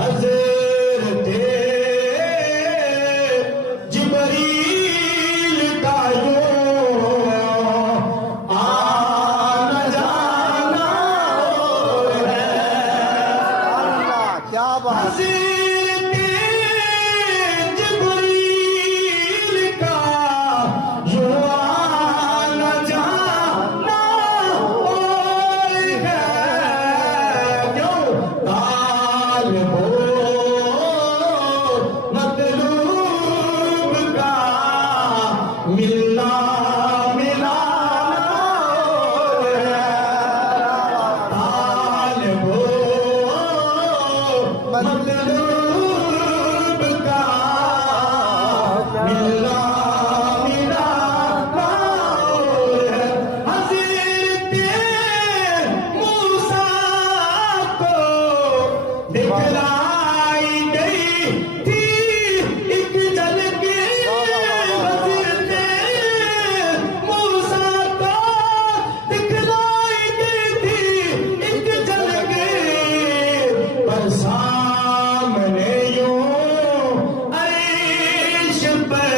حضرت جبریل کا یوں آنا جانا ہے، کیا بات حضرت جبریل کا یوں آنا جانا ہے، کیوں طالب و مطلوب کا ملنا ملانا ہے، طالب و مطلوب کا ملنا ملانا ہے، حضرت موسیٰ کو دکھلائی گئی تھی ایک جھلک، حضرت موسیٰ کو دکھلائی گئی تھی ایک جھلک، پر سامنے یوں عرش پر